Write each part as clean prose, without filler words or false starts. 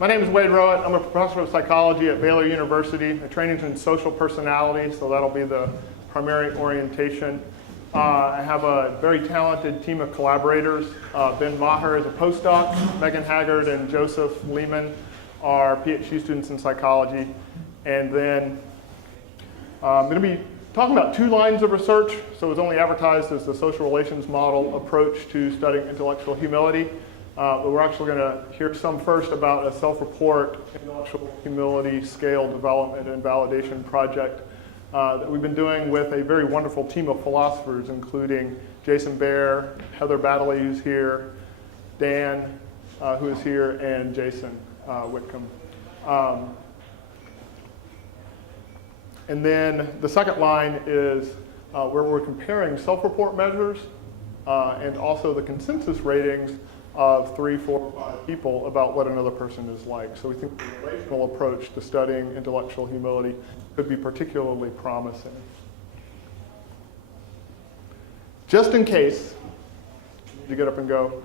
My name is Wade Rowatt. I'm a professor of psychology at Baylor University. My training's in social personality, so that'll be the primary orientation. I have a very talented team of collaborators. Ben Meagher is a postdoc. Megan Haggard and Joseph Lehman are PhD students in psychology. And then I'm going to be talking about 2 lines of research. So it's only advertised as the social relations model approach to studying intellectual humility. But we're actually going to hear some first about a self-report intellectual humility scale development and validation project that we've been doing with a very wonderful team of philosophers, including Jason Baer, Heather Baddeley, who's here, Dan, who is here, and Jason Whitcomb. And then the second line is where we're comparing self-report measures and also the consensus ratings of 3, 4, 5 people about what another person is like. So we think the relational approach to studying intellectual humility could be particularly promising. Just in case, you get up and go,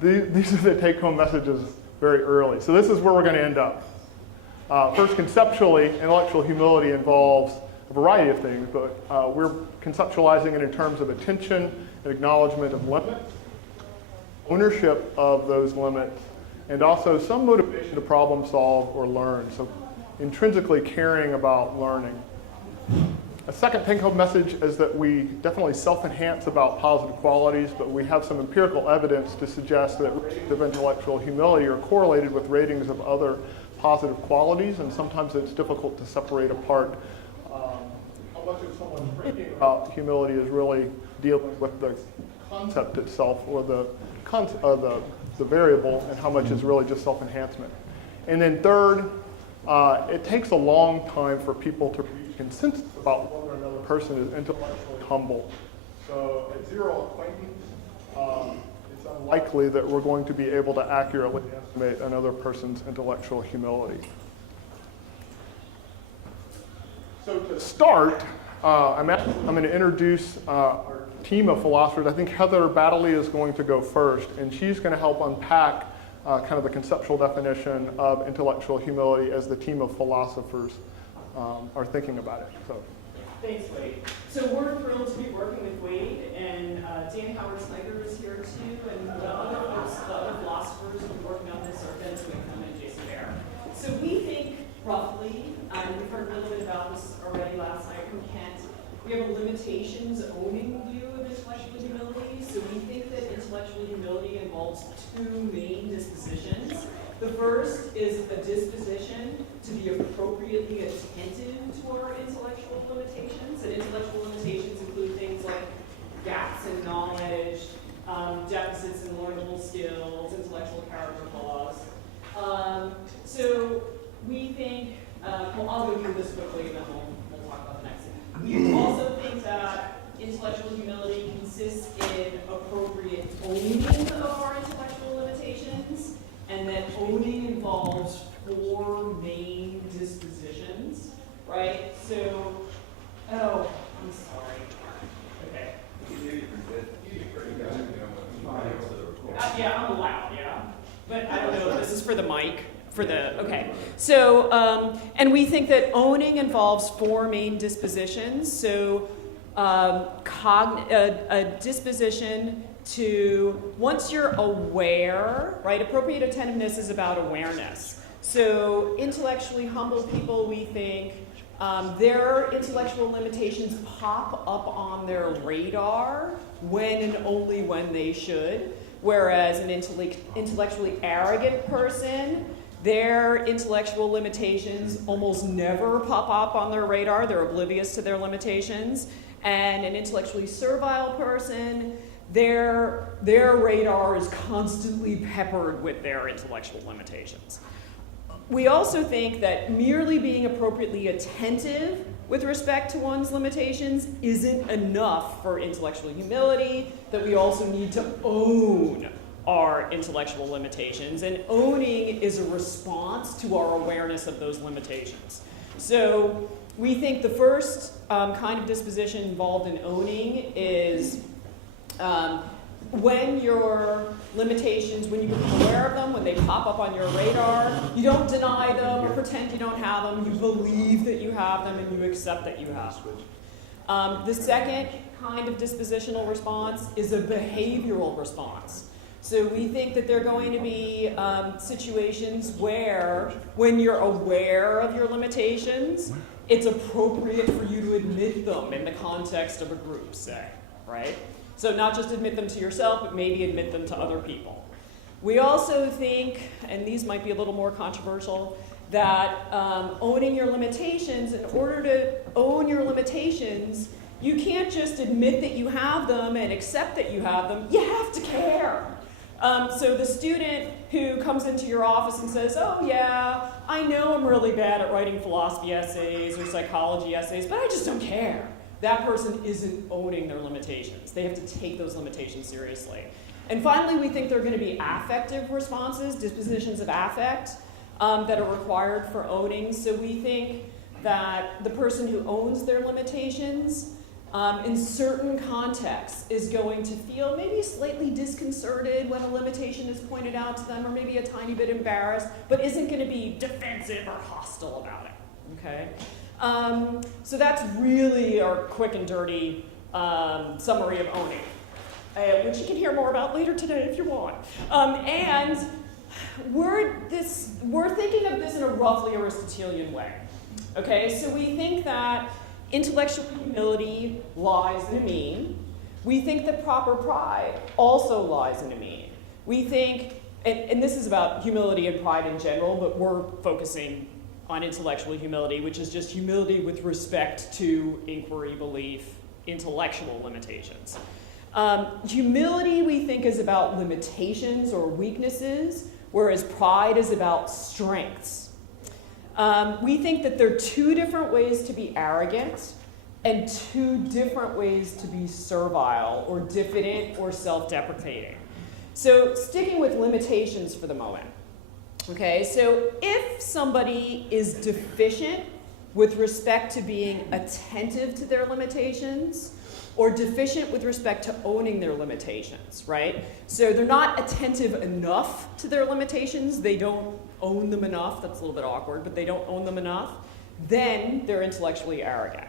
these are the take-home messages very early. So this is where we're going to end up. First, conceptually, intellectual humility involves a variety of things, but we're conceptualizing it in terms of attention and acknowledgement of limits, ownership of those limits, and also some motivation to problem solve or learn. So intrinsically caring about learning. A second take-home message is that we definitely self-enhance about positive qualities, but we have some empirical evidence to suggest that ratings of intellectual humility are correlated with ratings of other positive qualities, and sometimes it's difficult to separate apart how much of someone's rating about humility is really dealing with the concept itself or the variable, and how much is really just self-enhancement. And then third, it takes a long time for people to reach consensus about whether another person is intellectually humble. So at zero acquaintance, it's unlikely that we're going to be able to accurately estimate another person's intellectual humility. So to start, I'm going to introduce our team of philosophers. I think Heather Baddeley is going to go first, and she's going to help unpack kind of the conceptual definition of intellectual humility as the team of philosophers are thinking about it. So. Thanks, Wade. So we're thrilled to be working with Wade, and Dan Howard-Snyder is here too, and the other philosophers who are working on this are Ben Whitcomb and Jason Baer. So we think roughly, we've heard a little bit about this already last night from Kent, we have a limitations owning view of intellectual humility. So we think that intellectual humility involves 2 main dispositions. The first is a disposition to be appropriately attentive to our intellectual limitations. And intellectual limitations include things like gaps in knowledge, deficits in learnable skills, intellectual character flaws. So we think, well, I'll go through this quickly and then we'll talk about the next thing. We also think that intellectual humility consists in appropriate owning of our intellectual limitations, and that owning involves 4 main dispositions, right? So, oh, I'm sorry. Okay. Yeah, I'm loud, yeah. But I don't know if this is for the mic. Okay. So, and we think that owning involves 4 main dispositions. So, a disposition to, once you're aware, right? Appropriate attentiveness is about awareness. So, intellectually humble people, we think, their intellectual limitations pop up on their radar when and only when they should. Whereas an intellectually arrogant person, their intellectual limitations almost never pop up on their radar. They're oblivious to their limitations. And an intellectually servile person, their radar is constantly peppered with their intellectual limitations. We also think that merely being appropriately attentive with respect to one's limitations isn't enough for intellectual humility, that we also need to own our intellectual limitations, and owning is a response to our awareness of those limitations. So we think the first kind of disposition involved in owning is when your limitations, when you become aware of them, when they pop up on your radar, you don't deny them or pretend you don't have them. You believe that you have them and you accept that you have them. The second kind of dispositional response is a behavioral response. So we think that there are going to be situations where, when you're aware of your limitations, it's appropriate for you to admit them in the context of a group, say, right? So not just admit them to yourself, but maybe admit them to other people. We also think, and these might be a little more controversial, that owning your limitations, in order to own your limitations, you can't just admit that you have them and accept that you have them. You have to care. So the student who comes into your office and says, oh yeah, I know I'm really bad at writing philosophy essays or psychology essays, but I just don't care. That person isn't owning their limitations. They have to take those limitations seriously. And finally, we think there are going to be affective responses, dispositions of affect, that are required for owning. So we think that the person who owns their limitations in certain contexts is going to feel maybe slightly disconcerted when a limitation is pointed out to them, or maybe a tiny bit embarrassed, but isn't going to be defensive or hostile about it, okay? So that's really our quick and dirty summary of owning, which you can hear more about later today if you want. And we're thinking of this in a roughly Aristotelian way, okay? So we think that intellectual humility lies in a mean. We think that proper pride also lies in a mean. We think, and this is about humility and pride in general, but we're focusing on intellectual humility, which is just humility with respect to inquiry, belief, intellectual limitations. Humility, we think, is about limitations or weaknesses, whereas pride is about strengths. We think that there are two different ways to be arrogant and two different ways to be servile or diffident or self-deprecating. So sticking with limitations for the moment. Okay, so if somebody is deficient with respect to being attentive to their limitations, or deficient with respect to owning their limitations, right? So they're not attentive enough to their limitations, they don't own them enough, that's a little bit awkward, but they don't own them enough, then they're intellectually arrogant.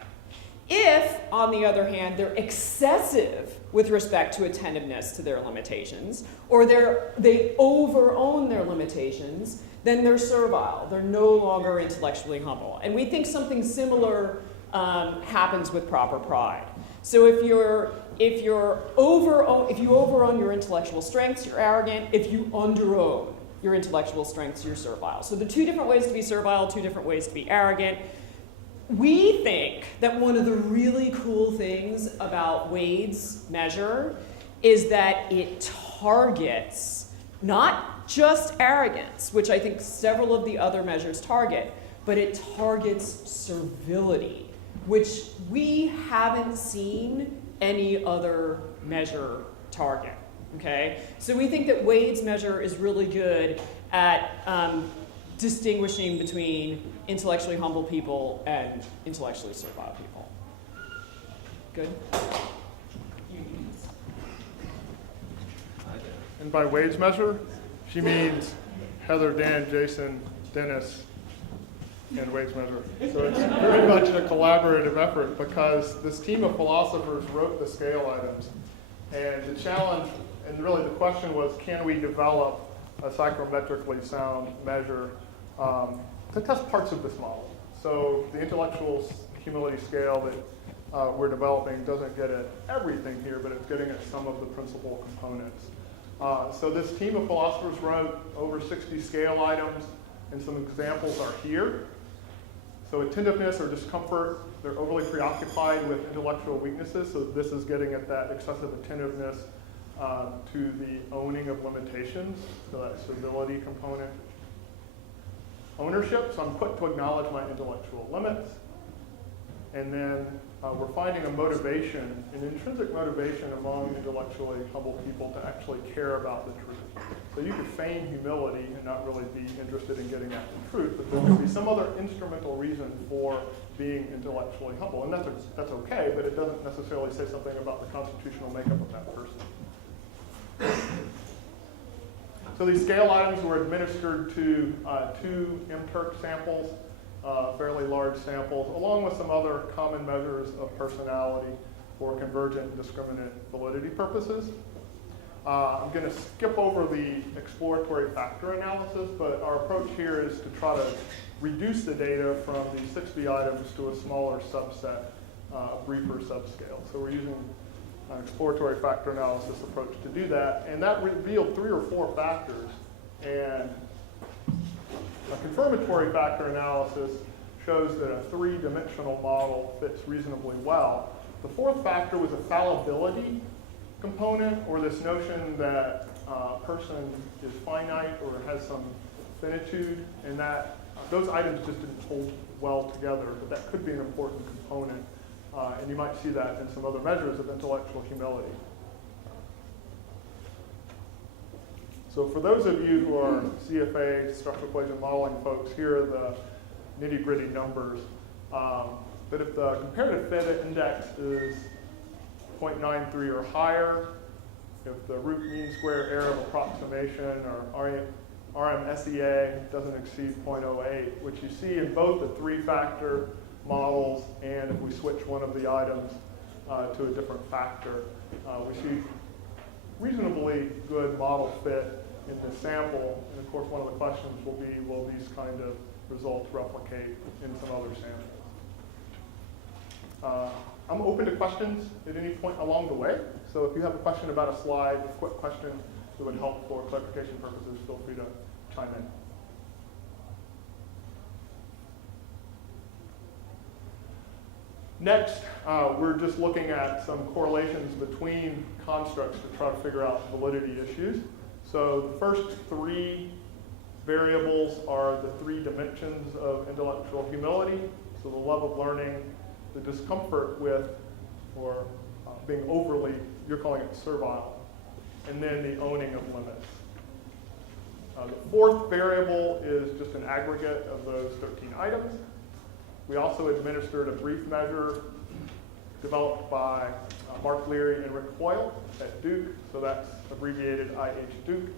If, on the other hand, they're excessive with respect to attentiveness to their limitations, or they over-own their limitations, then they're servile. They're no longer intellectually humble. And we think something similar happens with proper pride. So if you over-own your intellectual strengths, you're arrogant. If you under-own your intellectual strengths, you're servile. So the two different ways to be servile, two different ways to be arrogant. We think that one of the really cool things about Wade's measure is that it targets not just arrogance, which I think several of the other measures target, but it targets servility, which we haven't seen any other measure target, okay? So we think that Wade's measure is really good at distinguishing between intellectually humble people and intellectually servile people. Good? And by Wade's measure, she means Heather, Dan, Jason, Dennis, and Wade's measure. So it's very much a collaborative effort because this team of philosophers wrote the scale items. And the challenge, and really the question was, can we develop a psychometrically sound measure to test parts of this model? So the intellectual humility scale that we're developing doesn't get at everything here, but it's getting at some of the principal components. So this team of philosophers wrote over 60 scale items, and some examples are here. So attentiveness or discomfort, they're overly preoccupied with intellectual weaknesses, so this is getting at that excessive attentiveness to the owning of limitations, so that servility component. Ownership, so I'm quick to acknowledge my intellectual limits. And then we're finding a motivation, an intrinsic motivation among intellectually humble people to actually care about the truth. So you could feign humility and not really be interested in getting at the truth, but there could be some other instrumental reason for being intellectually humble. And that's okay, but it doesn't necessarily say something about the constitutional makeup of that person. So these scale items were administered to 2 MTurk samples, fairly large samples, along with some other common measures of personality for convergent and discriminant validity purposes. I'm going to skip over the exploratory factor analysis, but our approach here is to try to reduce the data from the 60 items to a smaller subset, briefer subscale. So we're using an exploratory factor analysis approach to do that, and that revealed 3 or 4 factors. And a confirmatory factor analysis shows that a 3-dimensional model fits reasonably well. The 4th factor was a fallibility component, or this notion that a person is finite or has some finitude, and that those items just didn't hold well together, but that could be an important component. And you might see that in some other measures of intellectual humility. So for those of you who are CFA, structural equation modeling folks, here are the nitty-gritty numbers. But if the comparative fit index is 0.93 or higher, if the root mean square error of approximation or RMSEA doesn't exceed 0.08, which you see in both the 3-factor models and if we switch one of the items to a different factor, we see reasonably good model fit in the sample. And of course, one of the questions will be, will these kind of results replicate in some other samples? I'm open to questions at any point along the way. So if you have a question about a slide, a quick question that would help for clarification purposes, feel free to chime in. Next, we're just looking at some correlations between constructs to try to figure out validity issues. So the first 3 variables are the 3 dimensions of intellectual humility. So the love of learning, the discomfort with, or being overly, you're calling it servile, and then the owning of limits. The 4th variable is just an aggregate of those 13 items. We also administered a brief measure developed by Mark Leary and Rick Hoyle at Duke, so that's abbreviated IH Duke.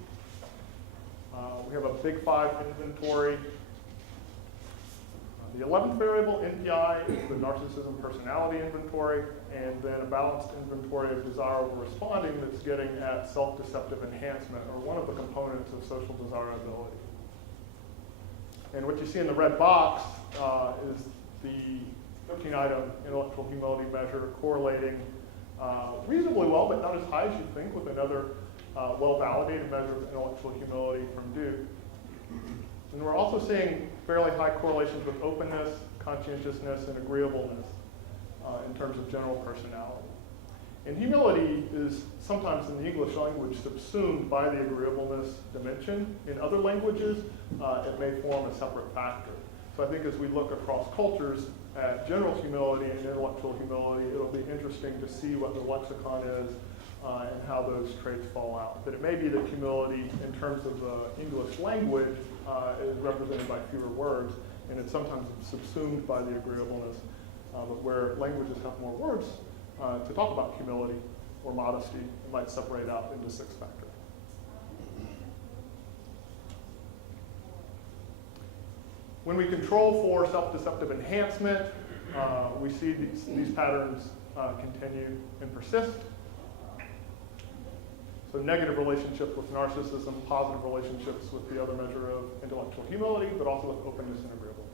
We have a Big 5 inventory. The 11th variable, NPI, is the narcissism personality inventory, and then a balanced inventory of desirable responding that's getting at self-deceptive enhancement, or one of the components of social desirability. And what you see in the red box is the 13-item intellectual humility measure correlating reasonably well, but not as high as you'd think, with another well-validated measure of intellectual humility from Duke. And we're also seeing fairly high correlations with openness, conscientiousness, and agreeableness in terms of general personality. And humility is sometimes in the English language subsumed by the agreeableness dimension. In other languages, it may form a separate factor. So I think as we look across cultures at general humility and intellectual humility, it'll be interesting to see what the lexicon is and how those traits fall out. But it may be that humility, in terms of the English language, is represented by fewer words, and it's sometimes subsumed by the agreeableness. But where languages have more words to talk about humility or modesty, it might separate out into 6 factor. When we control for self-deceptive enhancement, we see these patterns continue and persist. So negative relationships with narcissism, positive relationships with the other measure of intellectual humility, but also with openness and agreeableness.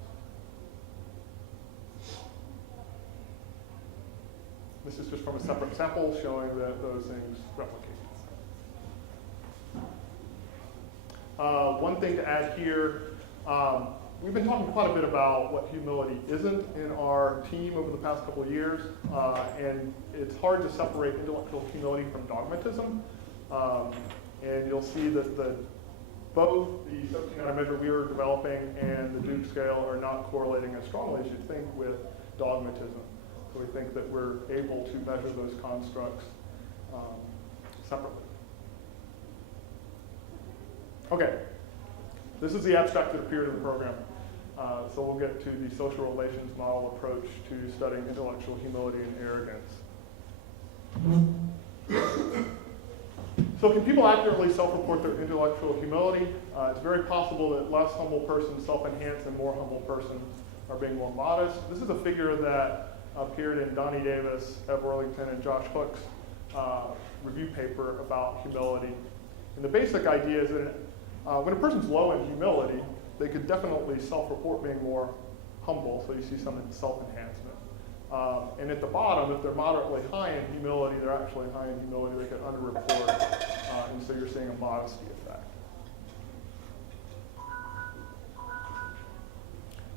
This is just from a separate sample showing that those things replicate. One thing to add here, we've been talking quite a bit about what humility isn't in our team over the past couple of years, and it's hard to separate intellectual humility from dogmatism. And you'll see that both the 13-item measure we were developing and the Duke scale are not correlating as strongly as you'd think with dogmatism. So we think that we're able to measure those constructs separately. Okay, this is the abstract that appeared in the program. So we'll get to the social relations model approach to studying intellectual humility and arrogance. So can people accurately self-report their intellectual humility? It's very possible that less humble persons self-enhance and more humble persons are being more modest. This is a figure that appeared in Donnie Davis, Ev Worthington, and Josh Hook's review paper about humility. And the basic idea is that when a person's low in humility, they could definitely self-report being more humble, so you see some self-enhancement. And at the bottom, if they're moderately high in humility, they're actually high in humility, they could underreport, and so you're seeing a modesty effect.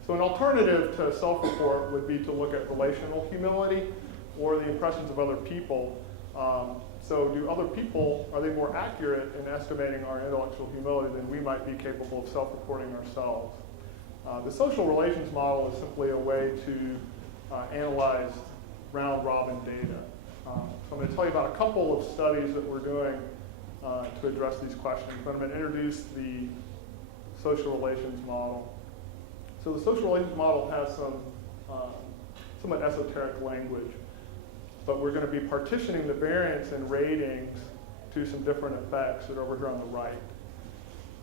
So an alternative to self-report would be to look at relational humility or the impressions of other people. So do other people, are they more accurate in estimating our intellectual humility than we might be capable of self-reporting ourselves? The social relations model is simply a way to analyze round-robin data. So I'm going to tell you about a couple of studies that we're doing to address these questions, but I'm going to introduce the social relations model. So the social relations model has some somewhat esoteric language, but we're going to be partitioning the variance in ratings to some different effects that are over here on the right.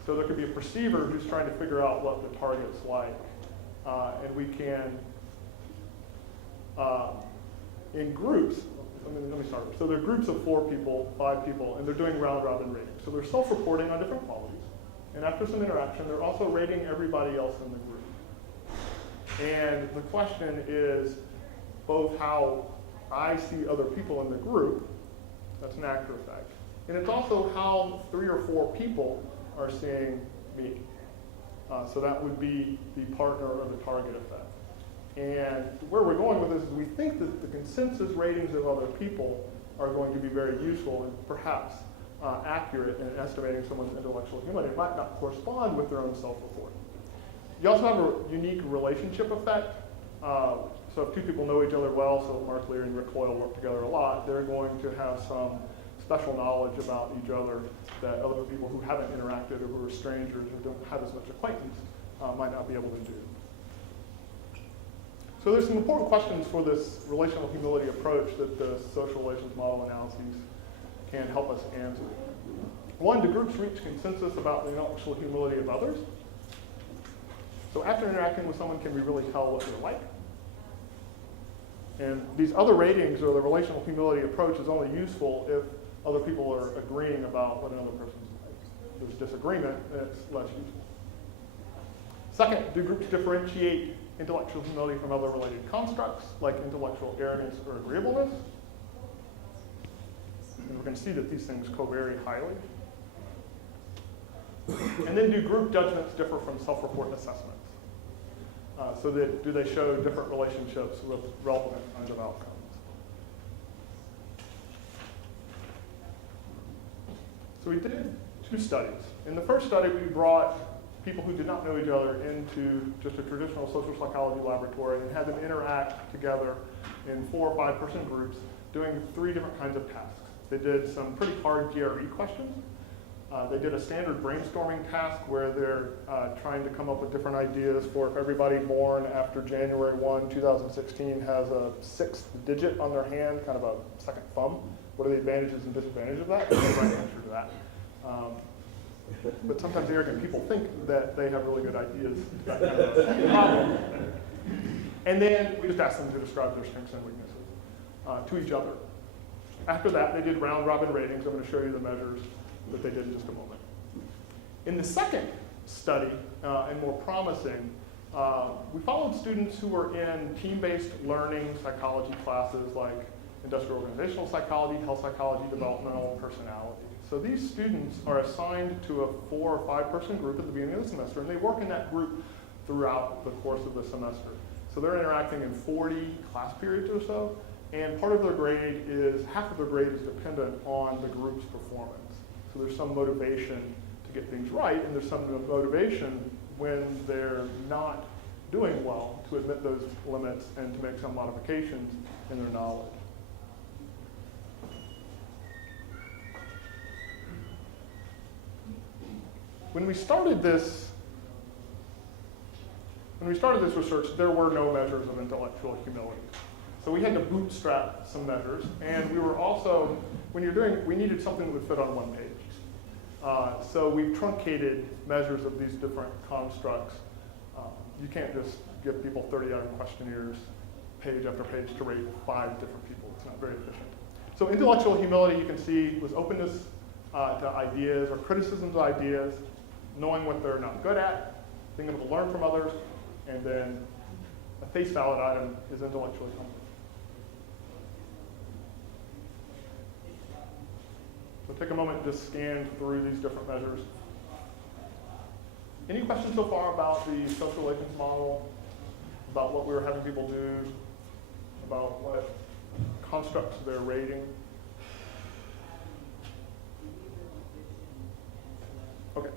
So there could be a perceiver who's trying to figure out what the target's like, and we can, in groups, let me start. So there are groups of 4 people, 5 people, and they're doing round-robin ratings. So they're self-reporting on different qualities, and after some interaction, they're also rating everybody else in the group. And the question is both how I see other people in the group, that's an actor effect, and it's also how 3 or 4 people are seeing me. So that would be the partner or the target effect. And where we're going with this is we think that the consensus ratings of other people are going to be very useful and perhaps accurate in estimating someone's intellectual humility. It might not correspond with their own self-report. You also have a unique relationship effect. So if 2 people know each other well, so Mark Lear and Rick Hoyle work together a lot, they're going to have some special knowledge about each other that other people who haven't interacted or who are strangers or don't have as much acquaintance might not be able to do. So there's some important questions for this relational humility approach that the social relations model analyses can help us answer. 1, do groups reach consensus about the intellectual humility of others? So after interacting with someone, can we really tell what they're like? And these other ratings or the relational humility approach is only useful if other people are agreeing about what another person's like. If there's disagreement, it's less useful. Second, do groups differentiate intellectual humility from other related constructs, like intellectual arrogance or agreeableness? And we're going to see that these things covary highly. And then do group judgments differ from self-report assessments? So that do they show different relationships with relevant kinds of outcomes? So we did 2 studies. In the first study, we brought people who did not know each other into just a traditional social psychology laboratory and had them interact together in 4 or 5-person groups doing 3 different kinds of tasks. They did some pretty hard GRE questions. They did a standard brainstorming task where they're trying to come up with different ideas for if everybody born after January 1, 2016 has a 6th digit on their hand, kind of a second thumb. What are the advantages and disadvantages of that? There's no right answer to that. But sometimes arrogant people think that they have really good ideas to that kind of a problem. And then we just asked them to describe their strengths and weaknesses to each other. After that, they did round-robin ratings. I'm going to show you the measures that they did in just a moment. In the second study, and more promising, we followed students who were in team-based learning psychology classes like industrial organizational psychology, health psychology, developmental, and personality. So these students are assigned to a 4 or 5-person group at the beginning of the semester, and they work in that group throughout the course of the semester. So they're interacting in 40 class periods or so, and part of their grade is, half of their grade is dependent on the group's performance. So there's some motivation to get things right, and there's some motivation when they're not doing well to admit those limits and to make some modifications in their knowledge. When we started this research, there were no measures of intellectual humility. So we had to bootstrap some measures, and we were also, we needed something that would fit on one page. So we've truncated measures of these different constructs. You can't just give people 30-item questionnaires, page after page, to rate 5 different people. It's not very efficient. So intellectual humility, you can see, was openness to ideas or criticisms of ideas, knowing what they're not good at, being able to learn from others, and then a face valid item is intellectually humble. So take a moment and just scan through these different measures. Any questions so far about the social relations model, about what we were having people do, about what constructs they're rating? Okay.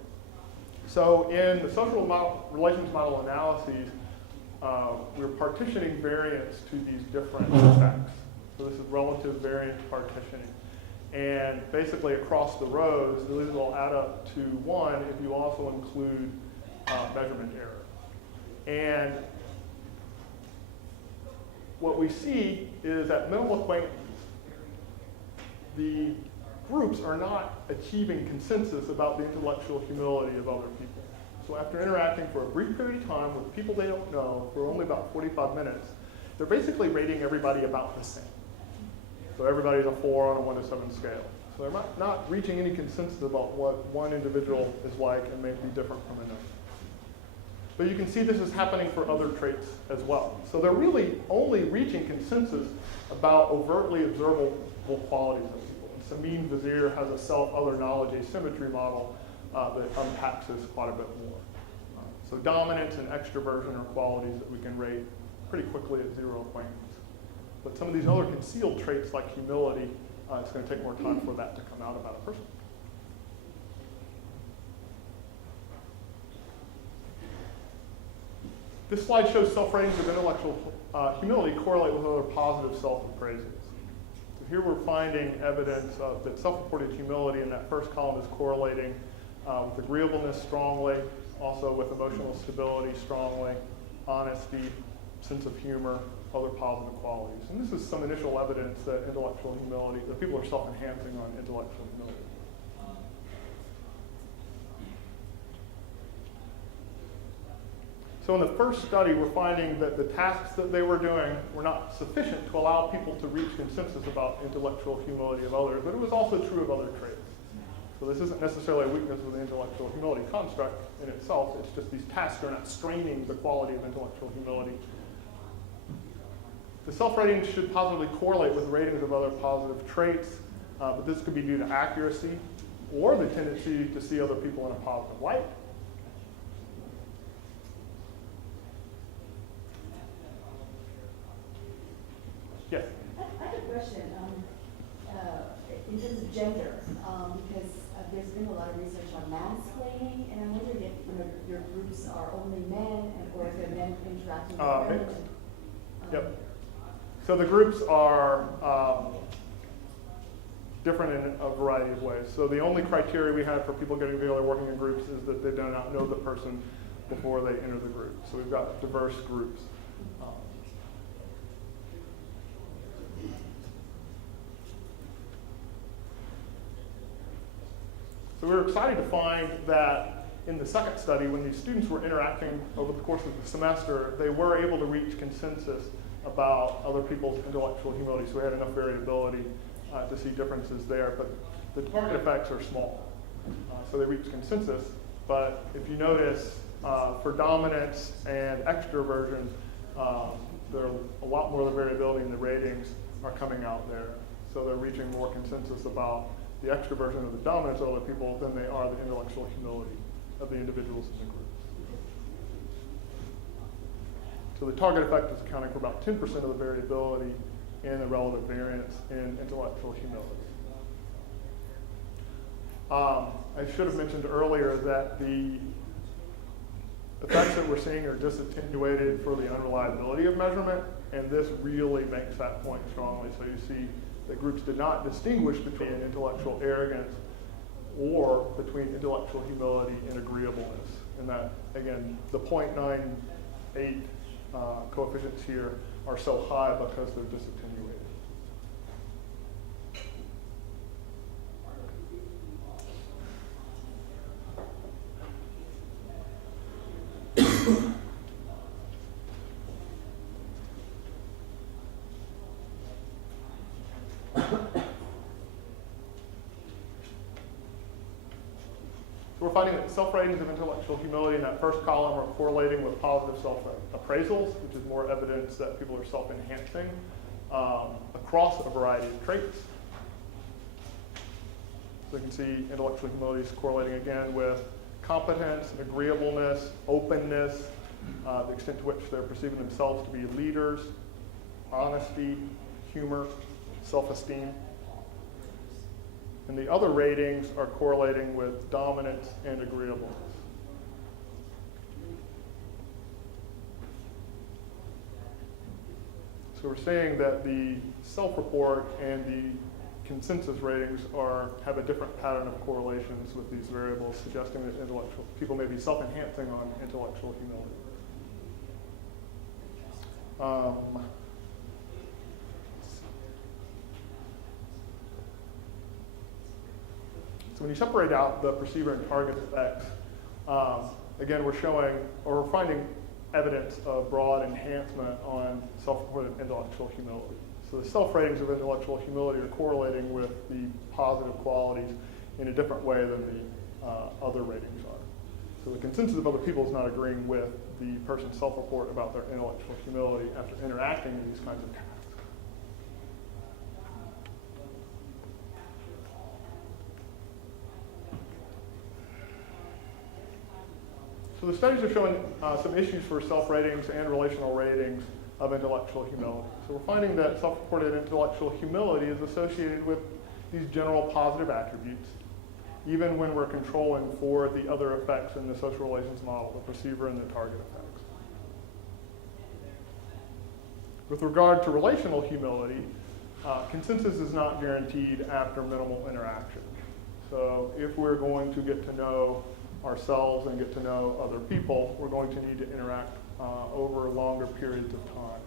So in the social relations model analyses, we're partitioning variance to these different effects. So this is relative variance partitioning. And basically across the rows, these will add up to 1 if you also include measurement error. And what we see is at minimal acquaintance, the groups are not achieving consensus about the intellectual humility of other people. So after interacting for a brief period of time with people they don't know for only about 45 minutes, they're basically rating everybody about the same. So everybody's a 4 on a 1 to 7 scale. So they're not reaching any consensus about what one individual is like and may be different from another. But you can see this is happening for other traits as well. So they're really only reaching consensus about overtly observable qualities of people. And Samin Vazir has a self-other knowledge asymmetry model that unpacks this quite a bit more. So dominance and extroversion are qualities that we can rate pretty quickly at 0 acquaintance. But some of these other concealed traits like humility, it's going to take more time for that to come out about a person. This slide shows self-ratings of intellectual humility correlate with other positive self-appraisals. So here we're finding evidence of that self-reported humility in that first column is correlating with agreeableness strongly, also with emotional stability strongly, honesty, sense of humor, other positive qualities. And this is some initial evidence that intellectual humility, that people are self-enhancing on intellectual humility. So in the first study, we're finding that the tasks that they were doing were not sufficient to allow people to reach consensus about intellectual humility of others, but it was also true of other traits. So this isn't necessarily a weakness of the intellectual humility construct in itself, it's just these tasks are not straining the quality of intellectual humility. The self-ratings should positively correlate with ratings of other positive traits, but this could be due to accuracy or the tendency to see other people in a positive light. Yes? I have a question in terms of gender, because there's been a lot of research on mansplaining, and I'm wondering if your groups are only men, or if they're men interacting with women. Yep. So the groups are different in a variety of ways. So the only criteria we have for people getting together working in groups is that they do not know the person before they enter the group. So we've got diverse groups. So we were excited to find that in the second study, when these students were interacting over the course of the semester, they were able to reach consensus about other people's intellectual humility. So we had enough variability to see differences there, but the target effects are small. So they reach consensus, but if you notice, for dominance and extroversion, there are a lot more of the variability in the ratings are coming out there. So they're reaching more consensus about the extroversion of the dominance of other people than they are the intellectual humility of the individuals in the group. So the target effect is accounting for about 10% of the variability in the relative variance in intellectual humility. I should have mentioned earlier that the effects that we're seeing are disattenuated for the unreliability of measurement, and this really makes that point strongly. So you see that groups did not distinguish between intellectual arrogance or between intellectual humility and agreeableness. And that, again, the 0.98 coefficients here are so high because they're disattenuated. So we're finding that self-ratings of intellectual humility in that first column are correlating with positive self-appraisals, which is more evidence that people are self-enhancing across a variety of traits. So you can see intellectual humility is correlating again with competence, agreeableness, openness, the extent to which they're perceiving themselves to be leaders, honesty, humor, self-esteem. And the other ratings are correlating with dominance and agreeableness. So we're saying that the self-report and the consensus ratings have a different pattern of correlations with these variables, suggesting that people may be self-enhancing on intellectual humility. So when you separate out the perceiver and target effects, again, we're finding evidence of broad enhancement on self-reported intellectual humility. So the self-ratings of intellectual humility are correlating with the positive qualities in a different way than the other ratings are. So the consensus of other people is not agreeing with the person's self-report about their intellectual humility after interacting in these kinds of tasks. So the studies are showing some issues for self-ratings and relational ratings of intellectual humility. So we're finding that self-reported intellectual humility is associated with these general positive attributes, even when we're controlling for the other effects in the social relations model, the perceiver and the target effects. With regard to relational humility, consensus is not guaranteed after minimal interaction. So if we're going to get to know ourselves and get to know other people, we're going to need to interact over longer periods of time.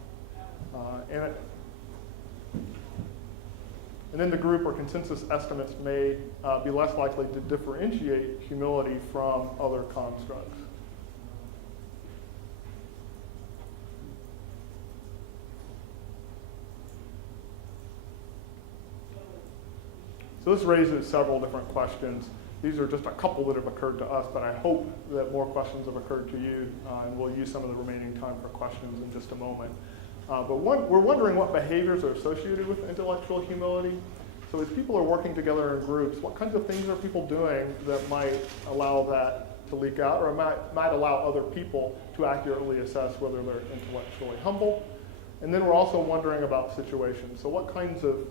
And then the group or consensus estimates may be less likely to differentiate humility from other constructs. So this raises several different questions. These are just a couple that have occurred to us, but I hope that more questions have occurred to you, and we'll use some of the remaining time for questions in just a moment. But we're wondering what behaviors are associated with intellectual humility. So as people are working together in groups, what kinds of things are people doing that might allow that to leak out, or might allow other people to accurately assess whether they're intellectually humble? And then we're also wondering about situations. So what kinds of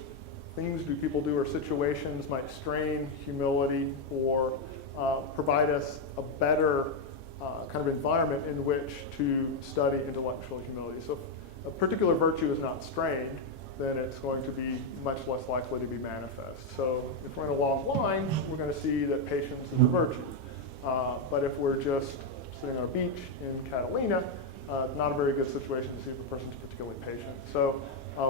things do people do, or situations might strain humility or provide us a better kind of environment in which to study intellectual humility? So if a particular virtue is not strained, then it's going to be much less likely to be manifest. So if we're in a long line, we're going to see that patience is a virtue. But if we're just sitting on a beach in Catalina, not a very good situation to see if a person's particularly patient. So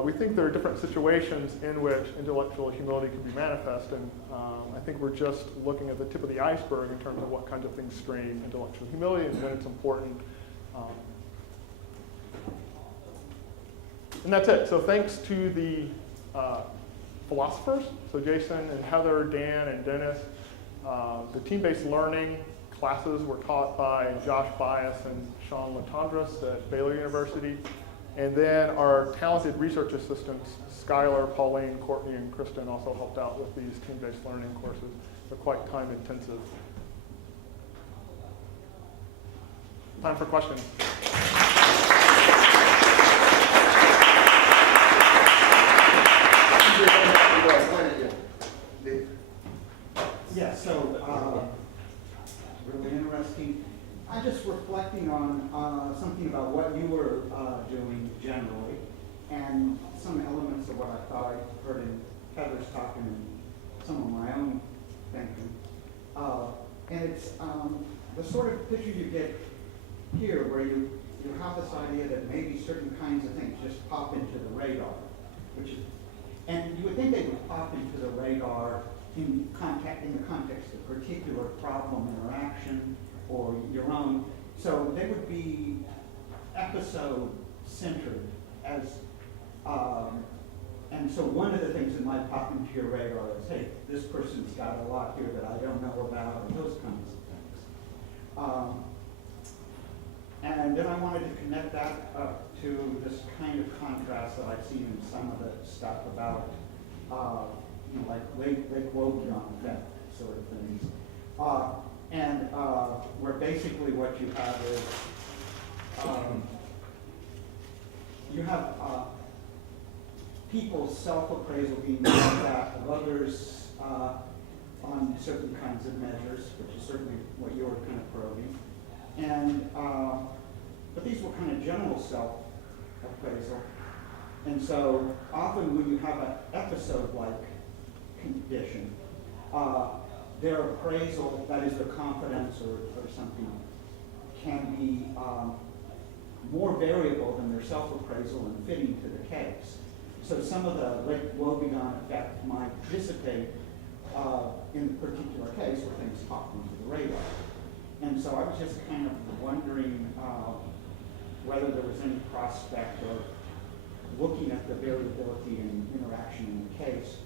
we think there are different situations in which intellectual humility can be manifest, and I think we're just looking at the tip of the iceberg in terms of what kinds of things strain intellectual humility and when it's important. And that's it. So thanks to the philosophers, so Jason and Heather, Dan and Dennis. The team-based learning classes were taught by Josh Bias and Sean Latondras at Baylor University. And then our talented research assistants, Skylar, Pauline, Courtney, and Kristen also helped out with these team-based learning courses. They're quite time-intensive. Time for questions. Yeah, so really interesting. I'm just reflecting on something about what you were doing generally, and some elements of what I thought I heard in Heather's talking and some of my own thinking. And it's the sort of picture you get here, where you you have this idea that maybe certain kinds of things just pop into the radar, and you would think they would pop into the radar in the context of particular problem interaction or your own. So they would be episode centered as, and so one of the things that might pop into your radar is, hey, this person's got a lot here that I don't know about, and those kinds of things. And then I wanted to connect that up to this kind of contrast that I've seen in some of the stuff about, like Lake Wobegon effect sort of things. Where basically what you have is, you have people's self-appraisal being looked at of others on certain kinds of measures, which is certainly what you're kind of probing. And, but these were kind of general self-appraisal. And so often when you have an episode-like condition, their appraisal, that is their confidence or something, can be more variable than their self-appraisal and fitting to the case. So some of the Lake Wobegon effect might dissipate in a particular case where things pop into the radar. And so I was just kind of wondering whether there was any prospect of looking at the variability and interaction in the case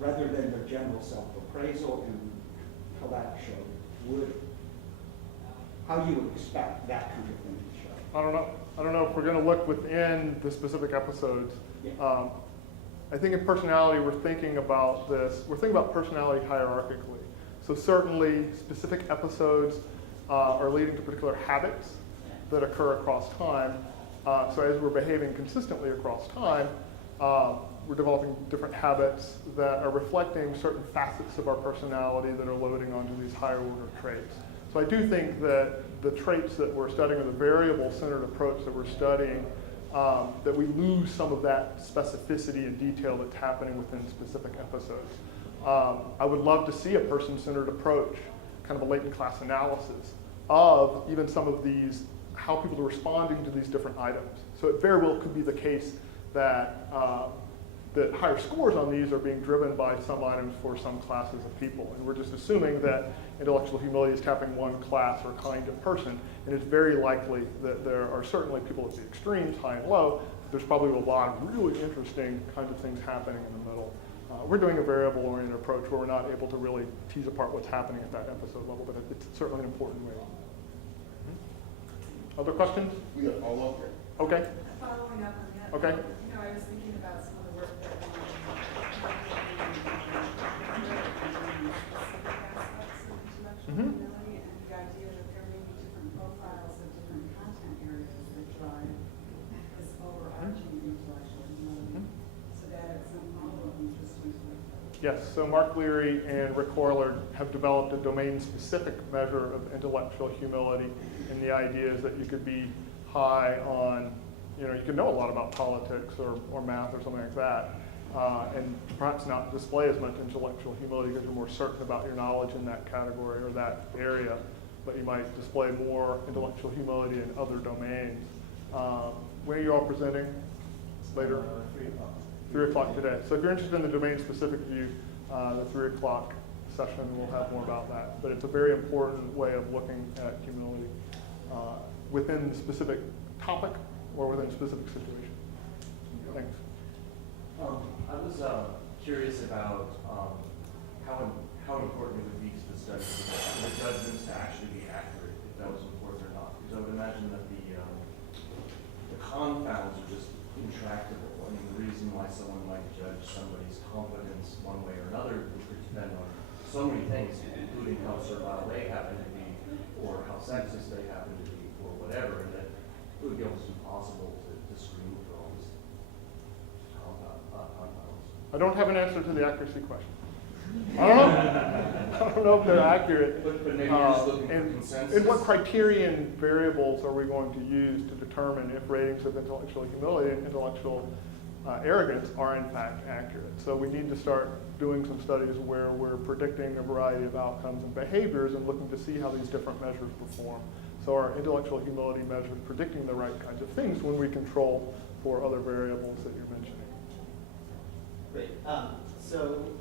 rather than their general self-appraisal and how that showed. How you would expect that kind of thing to show. I don't know if we're going to look within the specific episodes. Yeah. I think in personality, we're thinking about this. We're thinking about personality hierarchically. So certainly, specific episodes are leading to particular habits that occur across time. So as we're behaving consistently across time, we're developing different habits that are reflecting certain facets of our personality that are loading onto these higher order traits. So I do think that the traits that we're studying, or the variable-centered approach that we're studying, that we lose some of that specificity and detail that's happening within specific episodes. I would love to see a person-centered approach, kind of a latent class analysis of even some of these, how people are responding to these different items. So it very well could be the case that that higher scores on these are being driven by some items for some classes of people. And we're just assuming that intellectual humility is tapping one class or kind of person. And it's very likely that there are certainly people at the extremes, high and low. There's probably a lot of really interesting kinds of things happening in the middle. We're doing a variable-oriented approach where we're not able to really tease apart what's happening at that episode level, but it's certainly an important way. Other questions? We got all over. Okay. Following up on that, Okay. I was thinking about some of the work that specific aspects of intellectual humility and the idea that there may be different profiles of different content areas that drive this overarching intellectual humility. So that at some point will be interesting to look at. Yes, so Mark Leary and Rick Horler have developed a domain-specific measure of intellectual humility, and the idea is that you could be high on, you can know a lot about politics or math or something like that, and perhaps not display as much intellectual humility because you're more certain about your knowledge in that category or that area, but you might display more intellectual humility in other domains. When are you all presenting? Later? 3 o'clock. 3 o'clock today. So if you're interested in the domain-specific view, the 3 o'clock session will have more about that. But it's a very important way of looking at humility within the specific topic or within a specific situation. Thanks. I was curious about how important it would be to the study for the judgments to actually be accurate, if that was important or not. Because I would imagine that the confounds are just intractable. I mean, the reason why someone might judge somebody's competence one way or another would depend on so many things, including how servile they happen to be, or how sexist they happen to be, or whatever, and that it would be almost impossible to screen for all these compounds. I don't have an answer to the accuracy question. I don't know. I don't know if they're accurate. But maybe you're just looking for consensus. And what criterion variables are we going to use to determine if ratings of intellectual humility and intellectual arrogance are in fact accurate? So we need to start doing some studies where we're predicting a variety of outcomes and behaviors and looking to see how these different measures perform. So our intellectual humility measures predicting the right kinds of things when we control for other variables that you're mentioning. Great. So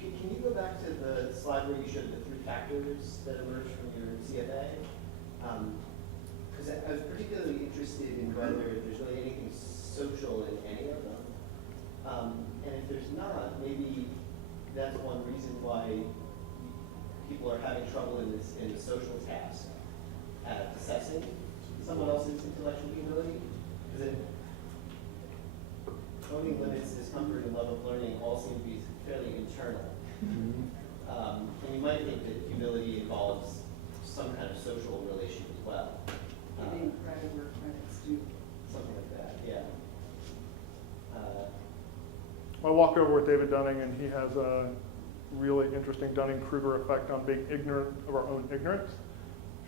can you go back to the slide where you showed the 3 factors that emerged from your CFA? Because I was particularly interested in whether there's really anything social in any of them. And if there's not, maybe that's one reason why people are having trouble in the social task at assessing someone else's intellectual humility. Because owning limits, discomfort, and love of learning all seem to be fairly internal. And you might think that humility involves some kind of social relation as well. Giving credit where credit's due. Something like that, yeah. I walked over with David Dunning, and he has a really interesting Dunning-Kruger effect on being ignorant of our own ignorance.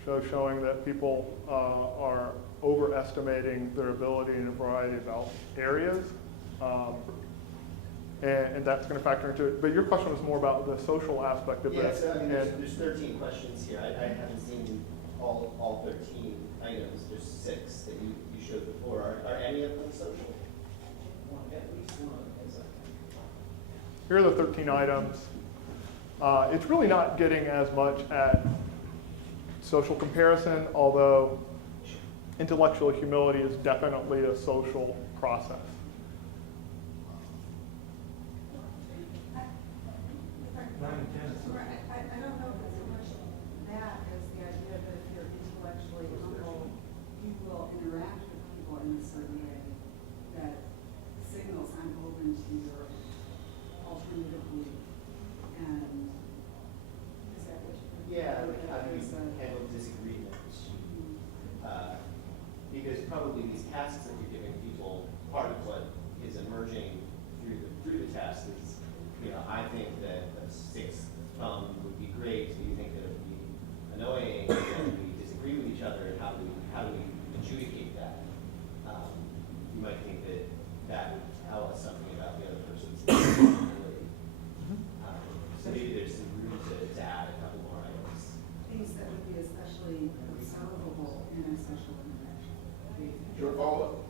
Showing that people are overestimating their ability in a variety of areas. And that's going to factor into it. But your question was more about the social aspect of Yeah, this. so I mean, there's 13 questions here. I haven't seen all 13 items. There's 6 that you showed before. Are any of them social? At least one is Here are the 13 items. It's really not getting as much at social comparison, although intellectual humility is definitely a social process. I don't know if it's so much that as the idea that if you're intellectually humble, you will interact with people in a certain way that signals I'm open to your alternative belief. And is that what you're? Yeah, like how do you There's a- handle disagreements? Because probably these tasks that you're giving people, part of what is emerging through the task is, I think that a 6th thumb would be great. Do you think that it would be annoying? And we disagree with each other, and how do we adjudicate that? You might think that would tell us something about the other person's ability. So maybe there's some room to add a couple more items. Things that would be especially observable in a social interaction. Your follow-up?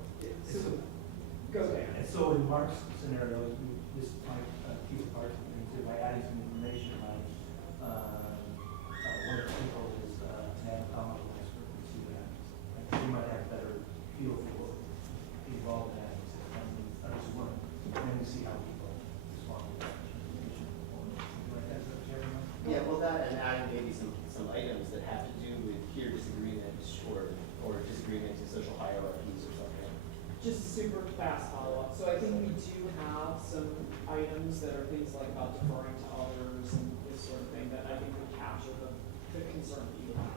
Go there. And so in Mark's scenario, this might keep apart some things here by adding some information like one of the people is an anatomical expert in CVM. Like you might have a better feel for being involved in that. I just want to mainly see how people respond to that information. Something like that, is that what you're saying? Yeah, well, that and adding maybe some items that have to do with peer disagreements or disagreements in social hierarchies or something. Just a super fast follow-up. So I think we do have some items that are things like about deferring to others and this sort of thing that I think would capture the concern that you have.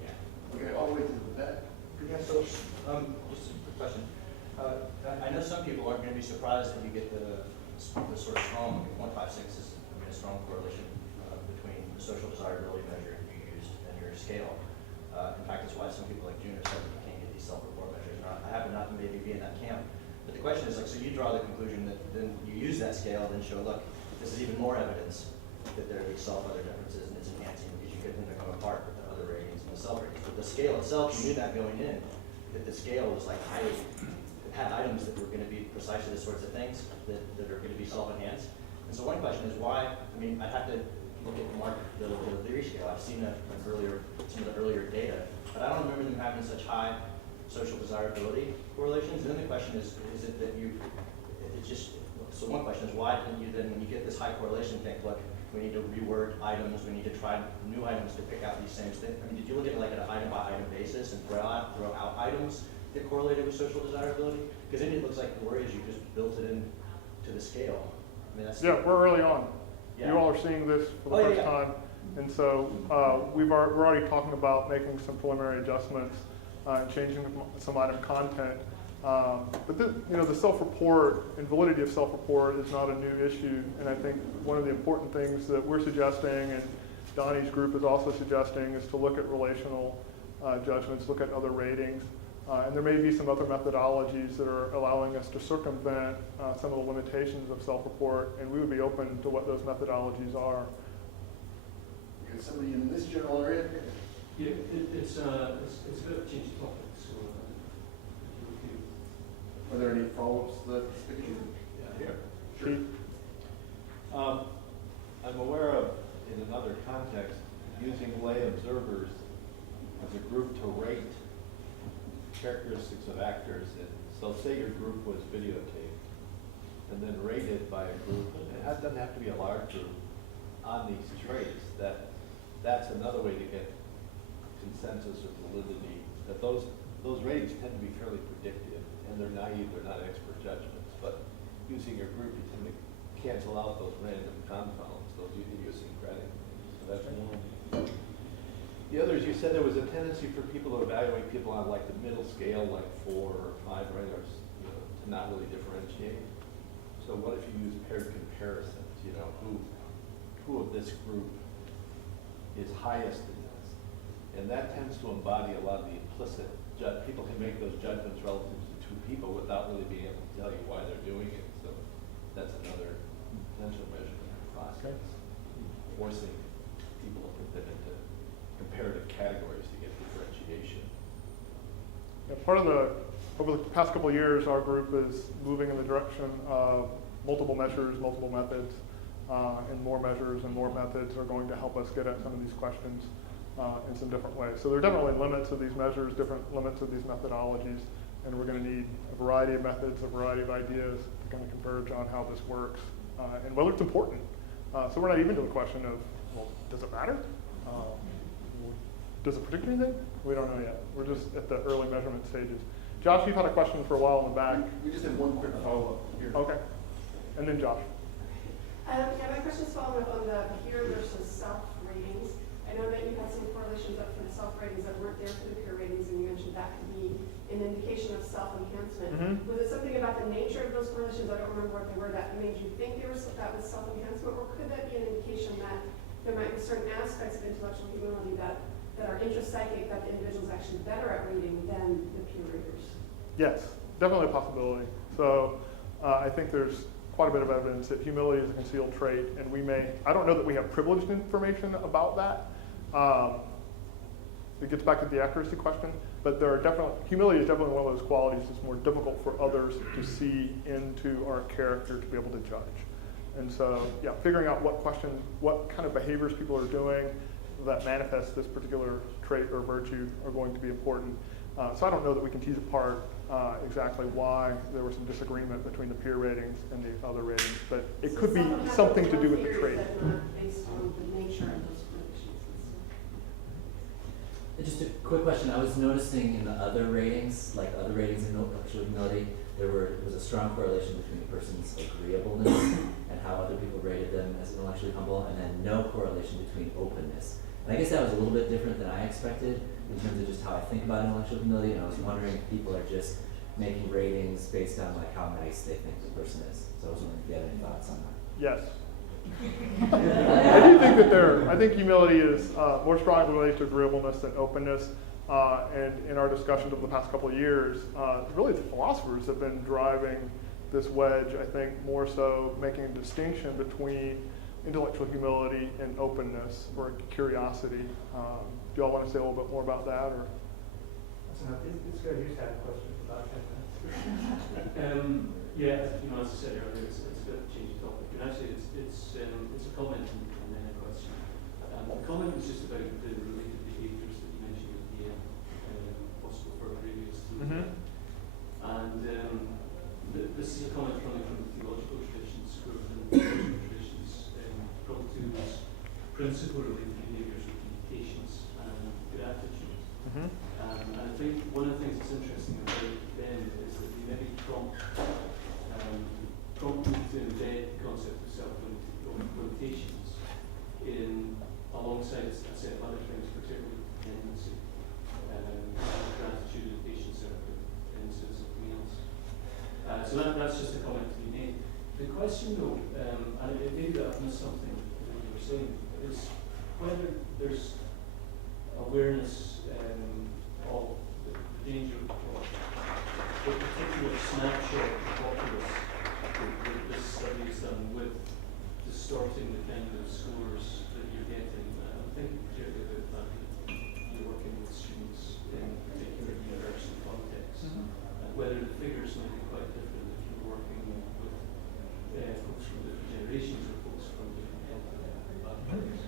Yeah. Okay, all the way to the back. Yeah, so, just a quick question. I know some people aren't going to be surprised that you get the sort of strong, 1.56 is a strong correlation between the social desirability measure you used and your scale. In fact, that's why some people like Junior said that you can't get these self-report measures. And I happen not to maybe be in that camp. But the question is, like, so you draw the conclusion that then you use that scale and then show, look, this is even more evidence that there are these self-other differences and it's enhancing because you get them to come apart with the other ratings and the self-ratings. But the scale itself, you knew that going in, that the scale was like highly, it had items that were going to be precisely the sorts of things that are going to be self-enhanced. And so one question is why, I mean, I'd have to look at the theory scale. I've seen some of the earlier data, but I don't remember them having such high social desirability correlations. And then the question is it that so one question is why didn't you then, when you get this high correlation, think, look, we need to reword items, we need to try new items to pick out these same things? I mean, did you look at it like an item by item basis and throw out items that correlated with social desirability? Because then it looks like the worry is you just built it into the scale. I mean, that's Yeah, we're early on. Yeah. You all are seeing this for the first time. And so we're already talking about making some preliminary adjustments and changing some item content. But the self-report and validity of self-report is not a new issue. And I think one of the important things that we're suggesting, and Donnie's group is also suggesting, is to look at relational judgments, look at other ratings. And there may be some other methodologies that are allowing us to circumvent some of the limitations of self-report, and we would be open to what those methodologies are. Okay, somebody in this general area? Yeah, it's a bit of a change of topic, so Are there any follow-ups that stick to you? Here. Pete? I'm aware of, in another context, using lay observers as a group to rate characteristics of actors. And so say your group was videotaped and then rated by a group, and it doesn't have to be a large group, on these traits. That's another way to get consensus or validity, that those ratings tend to be fairly predictive, and they're naive, they're not expert judgments. But using your group, you tend to cancel out those random confounds, those idiosyncratic. So that's one. The others, you said there was a tendency for people to evaluate people on like the middle scale, like 4 or 5, right, or to not really differentiate. So what if you use paired comparisons? Who of this group is highest in this? And that tends to embody a lot of the implicit. People can make those judgments relative to 2 people without really being able to tell you why they're doing it. So that's another potential measurement process, forcing people to put them into comparative categories to get differentiation. Yeah, over the past couple of years, our group is moving in the direction of multiple measures, multiple methods, and more measures and more methods are going to help us get at some of these questions in some different ways. So there are definitely limits of these measures, different limits of these methodologies, and we're going to need a variety of methods, a variety of ideas to kind of converge on how this works and whether it's important. So we're not even to the question of, well, does it matter? Does it predict anything? We don't know yet. We're just at the early measurement stages. Josh, you've had a question for a while in the back. We just have one quick follow-up here. Okay. And then Josh. Yeah, my question is following up on the peer versus self ratings. I know that you had some correlations up for the self ratings that weren't there for the peer ratings, and you mentioned that could be an indication of self enhancement. Was it something about the nature of those correlations? I don't remember what they were that made you think that was self enhancement, or could that be an indication that there might be certain aspects of intellectual humility that are intrapsychic, that the individual is actually better at reading than the peer readers? Yes, definitely a possibility. So I think there's quite a bit of evidence that humility is a concealed trait, and I don't know that we have privileged information about that. It gets back to the accuracy question, but humility is definitely one of those qualities that's more difficult for others to see into our character to be able to judge. And so, yeah, figuring out what kind of behaviors people are doing that manifest this particular trait or virtue are going to be important. So I don't know that we can tease apart exactly why there was some disagreement between the peer ratings and the other ratings, but it could be something to do with the trait. Based on the nature of those predictions. Just a quick question. I was noticing in the other ratings, like other ratings in intellectual humility, there was a strong correlation between the person's agreeableness and how other people rated them as intellectually humble, and then no correlation between openness. And I guess that was a little bit different than I expected in terms of just how I think about intellectual humility, and I was wondering if people are just making ratings based on like how nice they think the person is. So I was wondering if you had any thoughts on that. Yes. I think humility is more strongly related to agreeableness than openness. And in our discussions over the past couple of years, really the philosophers have been driving this wedge, I think, more so making a distinction between intellectual humility and openness or curiosity. Do y'all want to say a little bit more about that? Or? This guy used to have a question for about 10 minutes. Yeah, as I said earlier, it's a bit of a change of topic. And actually, it's a comment and then a question. The comment was just about the related behaviours that you mentioned at the end, possible for previous to And this is a comment coming from the theological traditions, where within the theological traditions, probably two is principle-related behaviours would be patience and gratitude. And I think one of the things that's interesting about them is that they maybe prompt me to embed the concept of self-limitations alongside a set of other things, particularly dependency, gratitude and patience are into something else. So that's just a comment to be made. The question though, and it may be that I've missed something that you were saying, is whether there's awareness of the danger of the particular snapshot of populace that this study is done with distorting the kind of scores that you're getting. I'm thinking particularly about the fact that you working with students in particular university contexts. Whether the figures may be quite different if you're working with folks from different generations or folks from different backgrounds.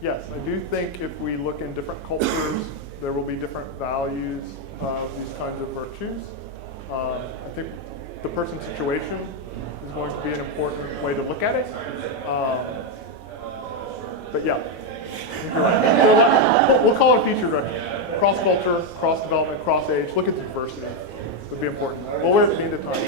Yes, I do think if we look in different cultures, there will be different values of these kinds of virtues. I think the person's situation is going to be an important way to look at it. But yeah, you're right. So we'll call it feature recognition. Cross-culture, cross-development, cross-age. Look at diversity. Would be important. Well, we're at the end of time.